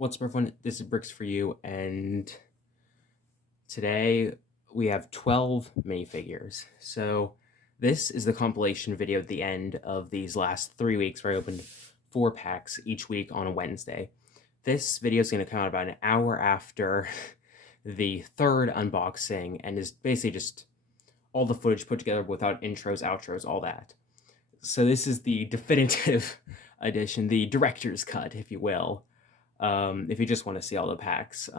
What's up, everyone? This is Bricks for you, and today we have 12 minifigures. So this is the compilation video at the end of these last 3 weeks where I opened 4 packs each week on a Wednesday. This video is going to come out about an hour after the third unboxing and is basically just all the footage put together without intros, outros, all that. So this is the definitive edition, the director's cut, if you will. If you just want to see all the packs.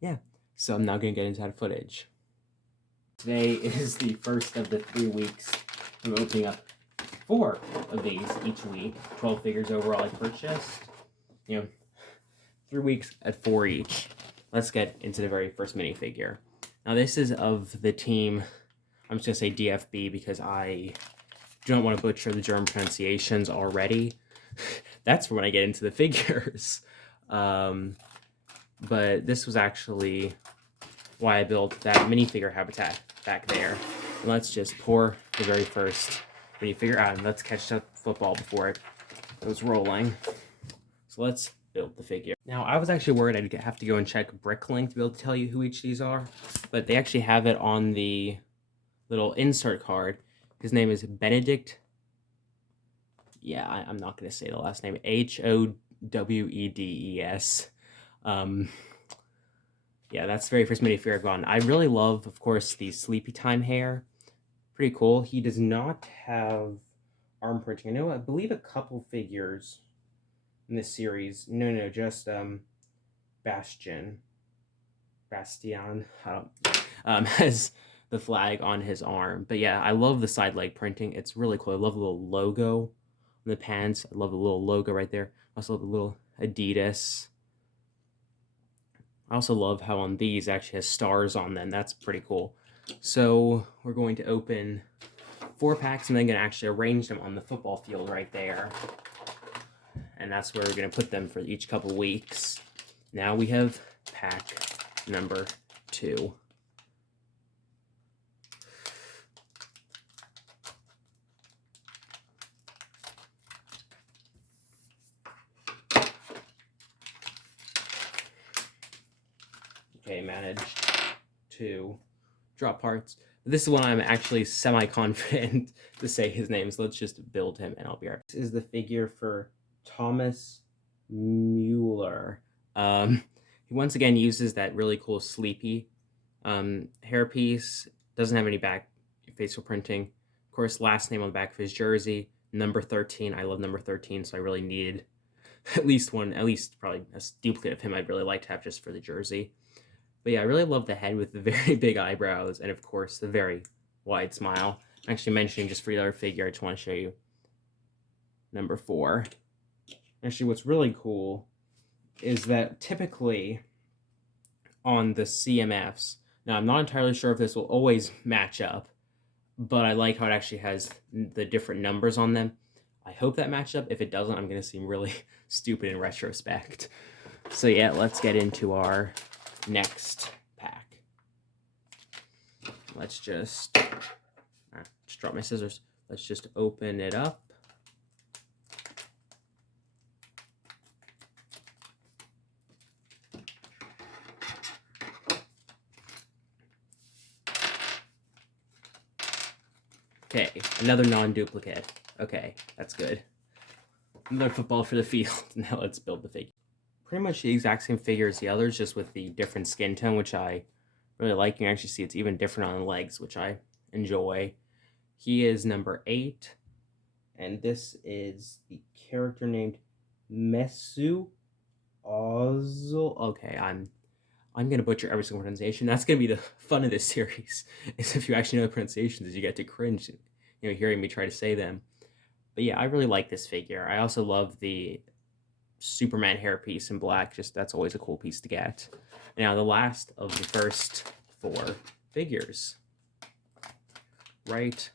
Yeah, so I'm now going to get into that footage. Today is the first of the 3 weeks. I'm opening up 4 of these each week. 12 figures overall I purchased. 3 weeks at 4 each. Let's get into the very first minifigure. Now this is of the team, I'm just going to say DFB because I do not want to butcher the German pronunciations already. That's for when I get into the figures. But this was actually why I built that minifigure habitat back there. And let's just pour the very first minifigure out and let's catch the football before it goes rolling. So let's build the figure. Now, I was actually worried I'd have to go and check Bricklink to be able to tell you who each of these are, but they actually have it on the little insert card. His name is Benedict. Yeah, I'm not going to say the last name. Howeddes. Yeah, that's the very first minifigure I've gotten. I really love, of course, the Sleepy Time hair. Pretty cool. He does not have arm printing. I believe a couple figures in this series. No, just Bastion, has the flag on his arm. But yeah, I love the side leg printing. It's really cool. I love the little logo on the pants. I love the little logo right there. I also love the little Adidas. I also love how on these actually has stars on them. That's pretty cool. So we're going to open 4 packs and then going to actually arrange them on the football field right there. And that's where we're going to put them for each couple weeks. Now we have pack number 2. Okay, managed to drop parts. This is one I'm actually semi-confident to say his name, so let's just build him and I'll be right back. This is the figure for Thomas Mueller. He once again uses that really cool Sleepy hairpiece. Doesn't have any back facial printing. Of course, last name on the back of his jersey, number 13. I love number 13, so I really needed at least probably a duplicate of him I'd really like to have just for the jersey. But yeah, I really love the head with the very big eyebrows and, of course, the very wide smile. I'm actually mentioning just for the other figure, I just want to show you number 4. Actually, what's really cool is that typically on the CMFs, now I'm not entirely sure if this will always match up, but I like how it actually has the different numbers on them. I hope that matched up. If it doesn't, I'm going to seem really stupid in retrospect. So yeah, let's get into our next pack. Let's just drop my scissors. Let's just open it up. Okay, another non-duplicate. Okay, that's good. Another football for the field. Now let's build the figure. Pretty much the exact same figure as the others, just with the different skin tone, which I really like. You can actually see it's even different on the legs, which I enjoy. He is number 8, and this is the character named Mesu Ozil. Okay, I'm gonna butcher every single pronunciation. That's gonna be the fun of this series, is if you actually know the pronunciations, you get to cringe, hearing me try to say them. But yeah, I really like this figure. I also love the Superman hairpiece in black. Just that's always a cool piece to get. Now the last of the first 4 figures, right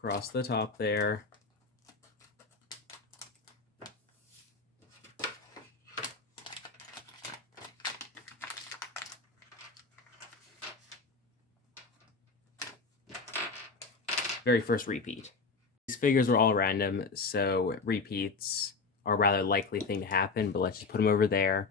across the top there. Very first repeat. These figures were all random, so repeats are a rather likely thing to happen, but let's just put them over there.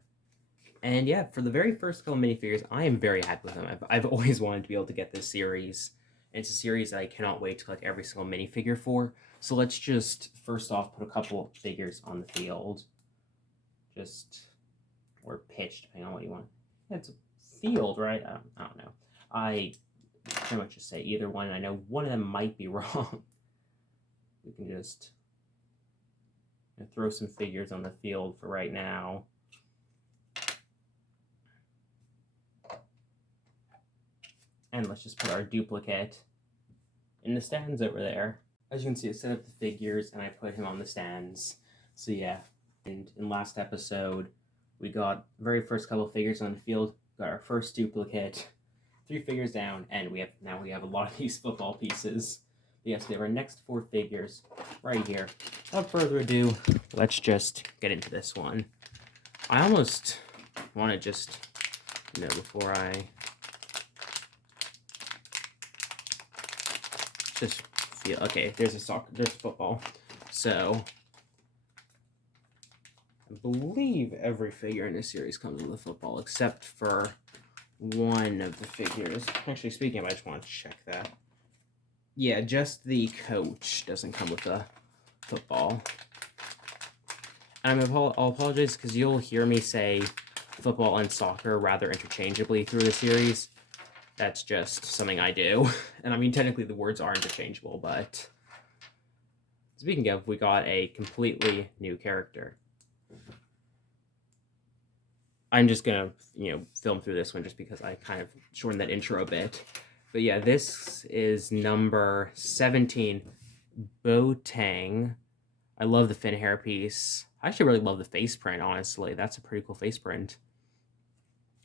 And yeah, for the very first couple minifigures, I am very happy with them. I've always wanted to be able to get this series. And it's a series that I cannot wait to collect every single minifigure for. So let's just, first off, put a couple figures on the field. Or pitch, depending on what you want. Yeah, it's a field, right? I don't know. I pretty much just say either one. I know one of them might be wrong. We can just throw some figures on the field for right now. And let's just put our duplicate in the stands over there. As you can see, I set up the figures and I put him on the stands. So yeah, and in last episode, we got the very first couple figures on the field, got our first duplicate, 3 figures down, and now we have a lot of these football pieces. But yes, we have our next 4 figures right here. Without further ado, let's just get into this one. I almost want to just, before I just feel, okay, there's football. So I believe every figure in this series comes with a football, except for one of the figures. Actually, speaking of, I just want to check that. Yeah, just the coach doesn't come with a football. And I'll apologize because you'll hear me say football and soccer rather interchangeably through the series. That's just something I do. And I mean, technically the words are interchangeable, but speaking of, we got a completely new character. I'm just gonna, film through this one just because I kind of shortened that intro a bit. But yeah, this is number 17, Boateng. I love the fin hair piece. I actually really love the face print, honestly. That's a pretty cool face print.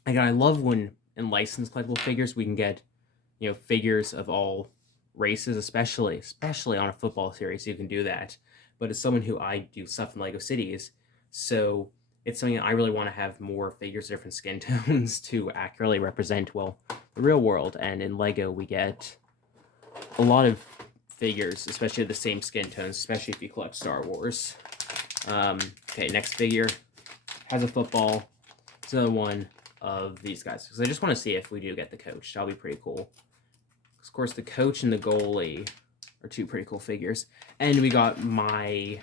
Again, I love when in licensed collectible figures we can get, figures of all races, especially on a football series, you can do that. But as someone who I do stuff in LEGO Cities, so it's something that I really want to have more figures of different skin tones to accurately represent, well, the real world. And in LEGO, we get a lot of figures, especially the same skin tones, especially if you collect Star Wars. Okay, next figure has a football. It's another one of these guys, because I just want to see if we do get the coach. That'll be pretty cool. Of course, the coach and the goalie are 2 pretty cool figures. And we got I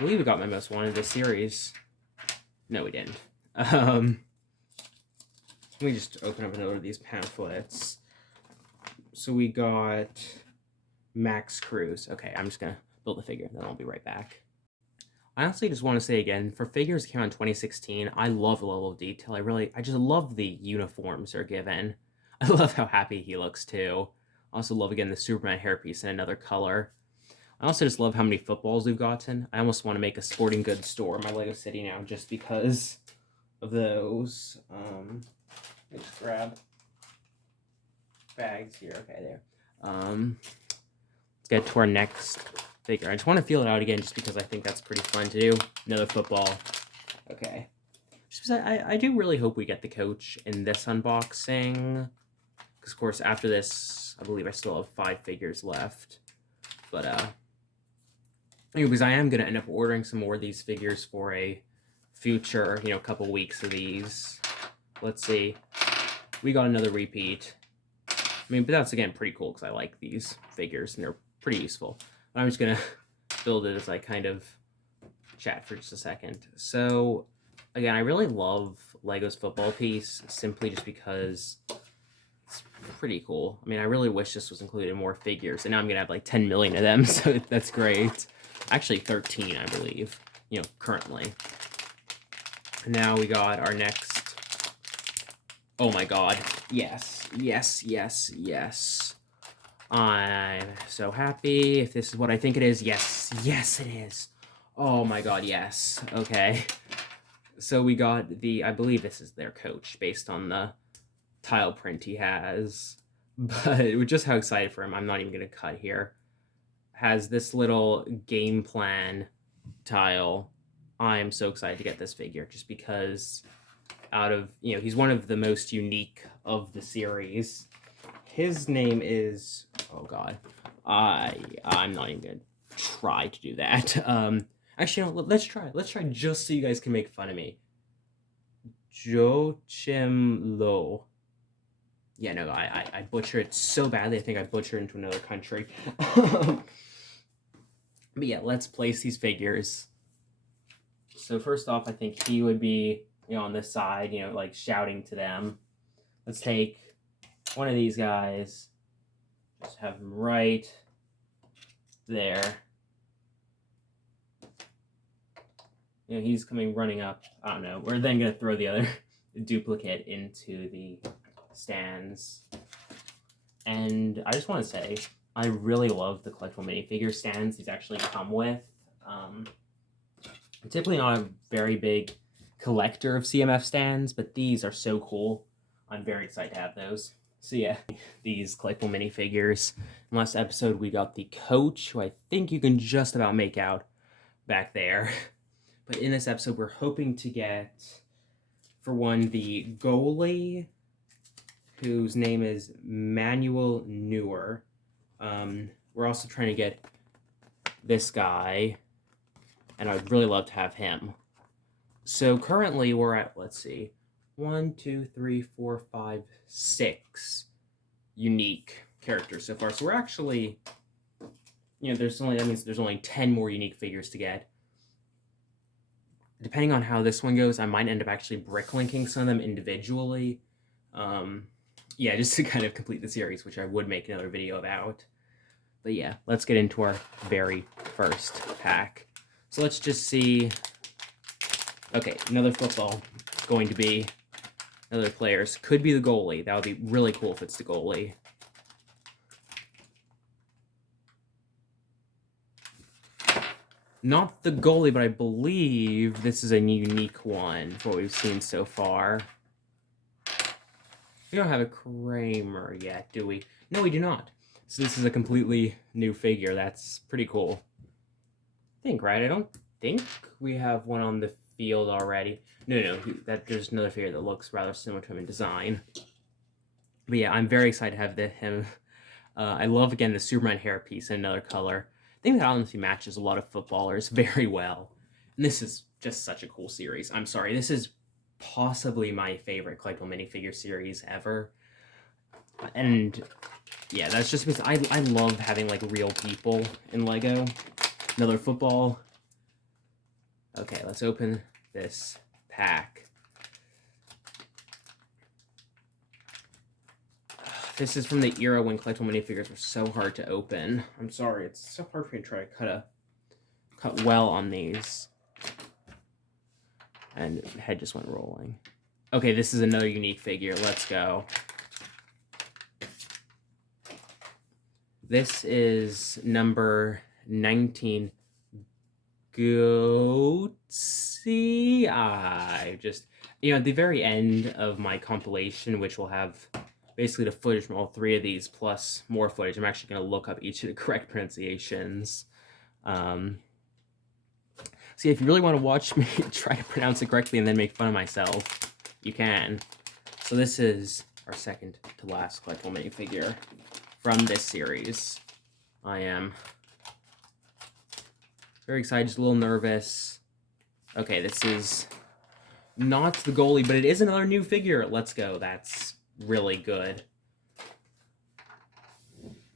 believe we got my most wanted this series. No, we didn't. Let me just open up another of these pamphlets. So we got Max Cruz. Okay, I'm just going to build the figure, then I'll be right back. I honestly just want to say again, for figures that came out in 2016, I love the level of detail. I just love the uniforms they're given. I love how happy he looks, too. I also love, again, the Superman hairpiece in another color. I also just love how many footballs we've gotten. I almost want to make a sporting goods store in my LEGO City now just because of those. Let me just grab bags here. Okay, there. Let's get to our next figure. I just want to feel it out again just because I think that's pretty fun to do. Another football. Okay. Just because I do really hope we get the coach in this unboxing. Because, of course, after this, I believe I still have 5 figures left. But, because I am going to end up ordering some more of these figures for a future, couple weeks of these. Let's see. We got another repeat. I mean, but that's, again, pretty cool because I like these figures and they're pretty useful. But I'm just going to build it as I kind of chat for just a second. So, again, I really love LEGO's football piece simply just because it's pretty cool. I mean, I really wish this was included in more figures, and now I'm going to have like 10 million of them, so that's great. Actually, 13, I believe, currently. And now we got our next... Oh my god. Yes, yes, yes, yes. I'm so happy. If this is what I think it is, yes, yes it is. Oh my god, yes. Okay. So we got I believe this is their coach based on the tile print he has. But just how excited for him, I'm not even going to cut here. Has this little game plan tile. I'm so excited to get this figure just because he's one of the most unique of the series. His name is, oh god, I'm not even going to try to do that. Actually, no, let's try. Let's try just so you guys can make fun of me. Joachim. Yeah, no, I butchered it so badly. I think I butchered into another country. But yeah, let's place these figures. So first off, I think he would be, on this side, like shouting to them. Let's take one of these guys. Just have him right there. He's coming running up. I don't know. We're then going to throw the other duplicate into the stands. And I just want to say, I really love the collectible minifigure stands these actually come with. I'm typically not a very big collector of CMF stands, but these are so cool. I'm very excited to have those. So yeah, these collectible minifigures. In last episode, we got the coach, who I think you can just about make out back there. But in this episode, we're hoping to get, for one, the goalie, whose name is Manuel Neuer. We're also trying to get this guy, and I'd really love to have him. So currently we're at, let's see, 1, 2, 3, 4, 5, 6 unique characters so far. So we're actually, that means there's only 10 more unique figures to get. Depending on how this one goes, I might end up actually bricklinking some of them individually. Yeah, just to kind of complete the series, which I would make another video about. But yeah, let's get into our very first pack. So let's just see. Okay, another football. Going to be another players. Could be the goalie. That would be really cool if it's the goalie. Not the goalie, but I believe this is a unique one for what we've seen so far. We don't have a Kramer yet, do we? No, we do not. So this is a completely new figure. That's pretty cool. I think, right? I don't think we have one on the field already. No, there's another figure that looks rather similar to him in design. But yeah, I'm very excited to have him. I love, again, the Superman hairpiece in another color. I think that honestly matches a lot of footballers very well. And this is just such a cool series. I'm sorry, this is possibly my favorite collectible minifigure series ever. And yeah, that's just because I love having like real people in Lego. Another football. Okay, let's open this pack. This is from the era when collectible minifigures were so hard to open. I'm sorry, it's so hard for me to try to cut well on these. And the head just went rolling. Okay, this is another unique figure. Let's go. This is number 19. Goatsy. At the very end of my compilation, which will have basically the footage from all three of these, plus more footage. I'm actually going to look up each of the correct pronunciations. So yeah, if you really want to watch me try to pronounce it correctly and then make fun of myself, you can. So this is our second to last collectible minifigure from this series. I am very excited, just a little nervous. Okay, this is not the goalie, but it is another new figure. Let's go. That's really good.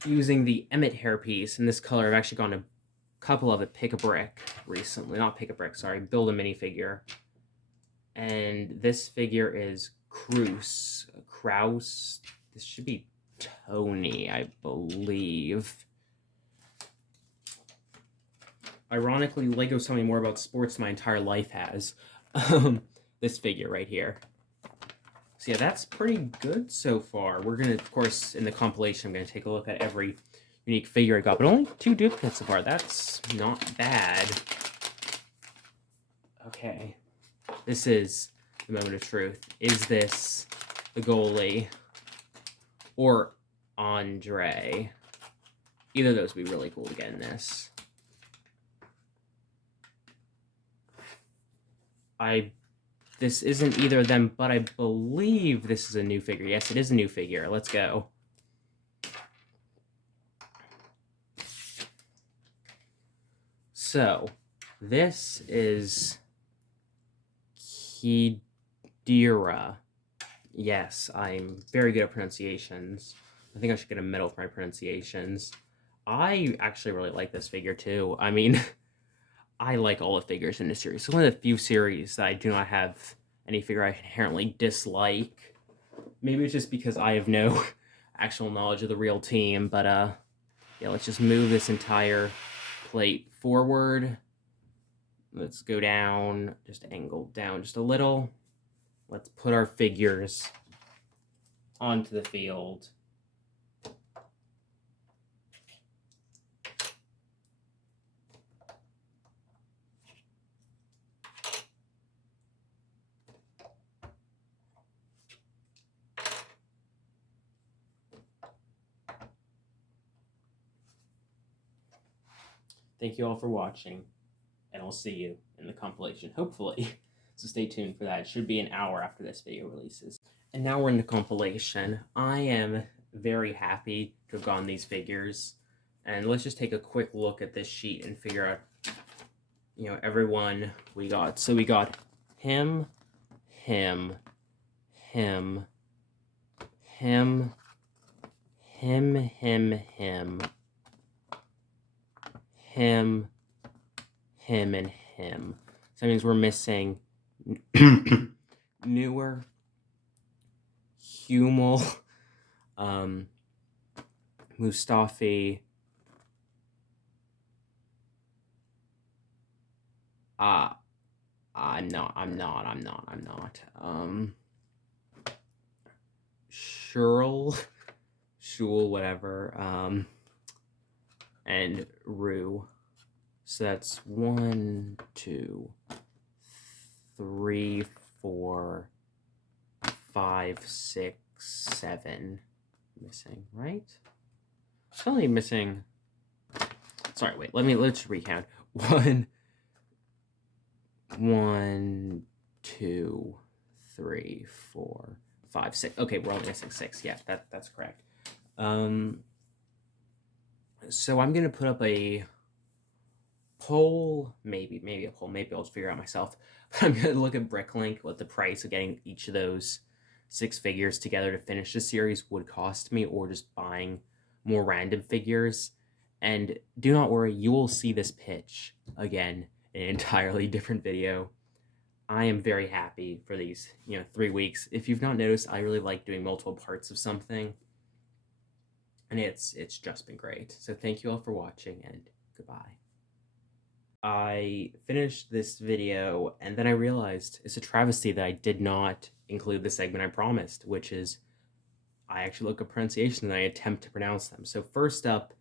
Using the Emmett hairpiece in this color, I've actually gone a couple of it Pick-a-Brick recently. Not Pick-a-Brick, sorry. Build a minifigure. And this figure is Kraus. This should be Tony, I believe. Ironically, Lego's telling me more about sports than my entire life has. This figure right here. So yeah, that's pretty good so far. We're going to, of course, in the compilation, I'm going to take a look at every unique figure I got, but only 2 duplicates so far. That's not bad. Okay. This is the moment of truth. Is this the goalie or Andre? Either of those would be really cool to get in this. This isn't either of them, but I believe this is a new figure. Yes, it is a new figure. Let's go. So, This is Kidira. Yes, I'm very good at pronunciations. I think I should get a medal for my pronunciations. I actually really like this figure too. I mean, I like all the figures in this series. It's one of the few series that I do not have any figure I inherently dislike. Maybe it's just because I have no actual knowledge of the real team, but yeah, let's just move this entire plate forward. Let's go down, just angle down just a little. Let's put our figures onto the field. Thank you all for watching, and I'll see you in the compilation, hopefully. So stay tuned for that. It should be an hour after this video releases. And now we're in the compilation. I am very happy to have gotten these figures. And let's just take a quick look at this sheet and figure out, you know, everyone we got. So we got him, him, him, him, him, him, him, him, him, and him. So that means we're missing Newer, Hummel, Mustafi, I'm not. Shul, whatever, and Rue. So that's 1, 2, 3, 4, 5, 6, 7 missing, right? It's only missing. Sorry, wait. Let's recount. 1, 2, 3, 4, 5, 6. Okay, we're only missing 6. Yeah, that's correct. So I'm gonna put up a poll, maybe a poll. Maybe I'll just figure it out myself. But I'm gonna look at Bricklink what the price of getting each of those 6 figures together to finish the series would cost me, or just buying more random figures. And do not worry, you will see this pitch again in an entirely different video. I am very happy for these, 3 weeks. If you've not noticed, I really like doing multiple parts of something, and it's just been great. So thank you all for watching, and goodbye. I finished this video, and then I realized it's a travesty that I did not include the segment I promised, which is I actually look at pronunciation and I attempt to pronounce them. So first up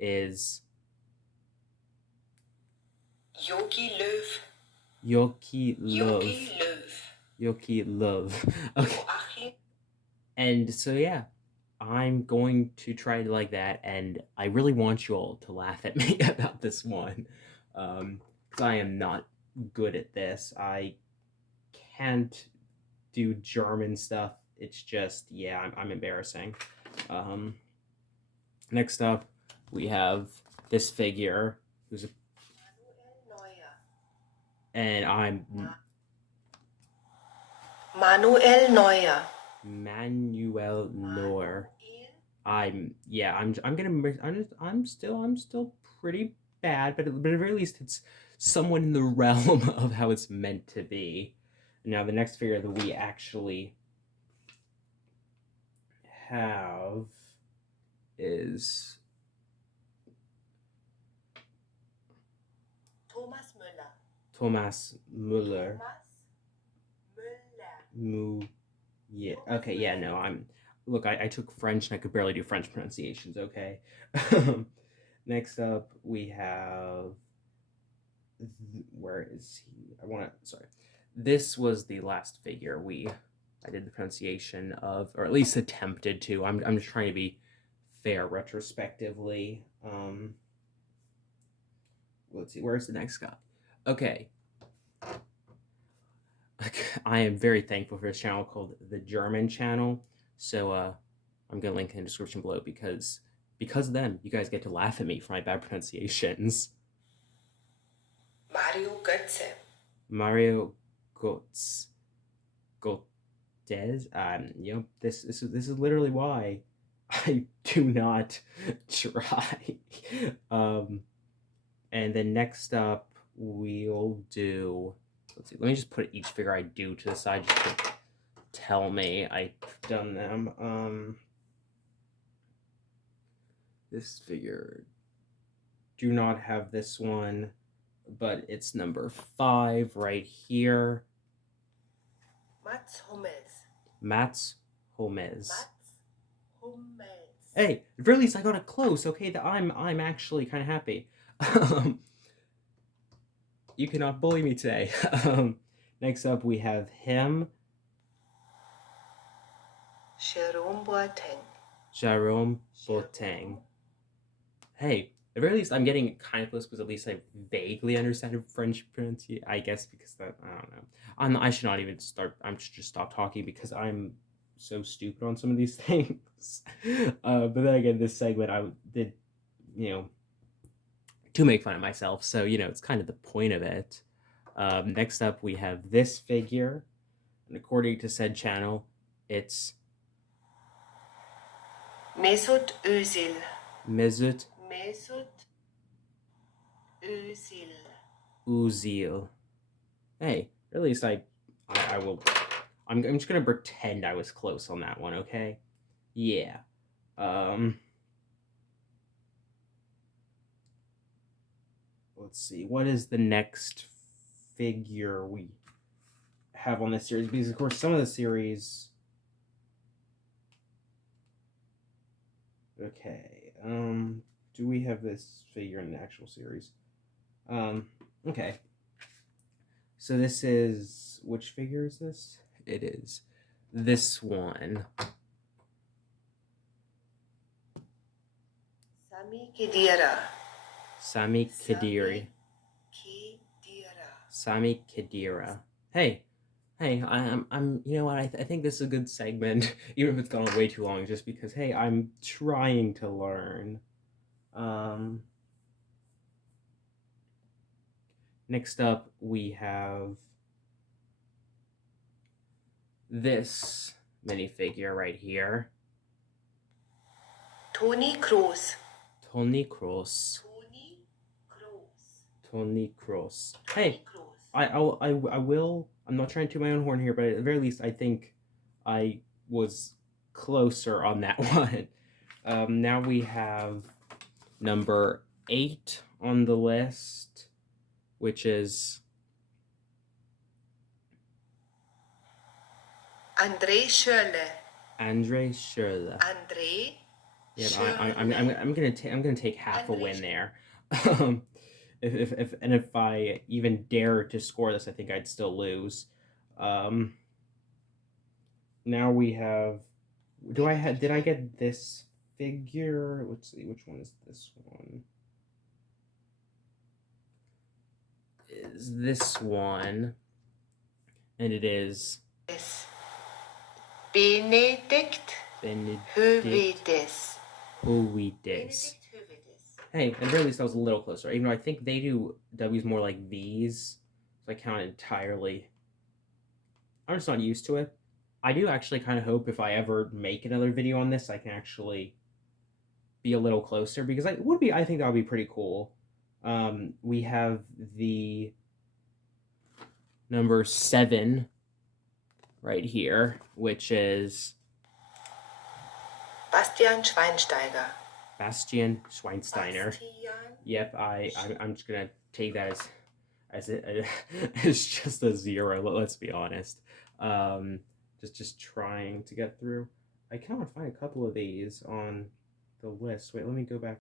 is Jockey Löw. Jockey Löw. Jockey Löw. Jockey Löw. Okay. And so yeah, I'm going to try to like that, and I really want you all to laugh at me about this one, because I am not good at this. I can't do German stuff. It's just, yeah, I'm embarrassing. Next up, we have this figure who's a, and I'm Manuel Neuer. Manuel Neuer. I'm still pretty bad, but at the very least it's somewhat in the realm of how it's meant to be. Now the next figure that we actually have is Thomas Müller. Yeah. Okay. Yeah. No. I took French and I could barely do French pronunciations. Okay. Next up, we have. Where is he? Sorry. This was the last figure I did the pronunciation of, or at least attempted to. I'm just trying to be fair retrospectively. Let's see. Where's the next guy? Okay. I am very thankful for this channel called the German channel. So I'm gonna link in the description below, because of them, you guys get to laugh at me for my bad pronunciations. Mario Götze. Mario Götz. Götz. Yep. This is literally why I do not try. And then next up we'll do. Let's see. Let me just put each figure I do to the side just to tell me I've done them. This figure. Do not have this one, but it's number 5 right here. Mats Hummels. Mats Hummels. Mats Hummels. Hey, at the very least I got it close. Okay, that I'm actually kind of happy. You cannot bully me today. Next up we have him. Jerome Boateng. Jerome Boateng. Hey, at the very least I'm getting kind of close because at least I vaguely understand French pronunciation. I guess because that I don't know. I should not even start. I should just stop talking because I'm so stupid on some of these things. But then again, this segment I did, to make fun of myself. So it's kind of the point of it. Next up we have this figure, and according to said channel, it's Mesut Özil. Mesut Özil. Özil. Hey, at least I will. I'm just gonna pretend I was close on that one, okay? Yeah. Let's see. What is the next figure we have on this series? Because of course some of the series. Okay. Do we have this figure in the actual series? Okay. So this is, which figure is this? It is this one. Sami Khedira. Sami Khedira. Sami Khedira. Hey, I'm. You know what? I think this is a good segment, even if it's gone way too long, just because. Hey, I'm trying to learn. Next up, we have this minifigure right here. Toni Kroos. Toni Kroos. Toni Kroos. Hey, I will. I'm not trying to toot my own horn here, but at the very least, I think I was closer on that one. Now we have number 8 on the list, which is André Schürrle. André Schürrle. André. Yeah, I'm gonna take half a win there. If I even dare to score this, I think I'd still lose. Now we have. Did I get this figure? Let's see, which one is this one? Is this one? And it is. Yes. Benedict Hövedes. Hövedes. Hey, at the very least I was a little closer, even though I think they do W's more like these, so I count entirely. I'm just not used to it. I do actually kind of hope if I ever make another video on this, I can actually be a little closer, because I think that would be pretty cool. We have the number 7 right here, which is Bastian Schweinsteiger. Bastian Schweinsteiger. Yep, I'm just gonna take that as just a 0. Let's be honest. Just trying to get through. I cannot find a couple of these on the list. Wait, let me go back.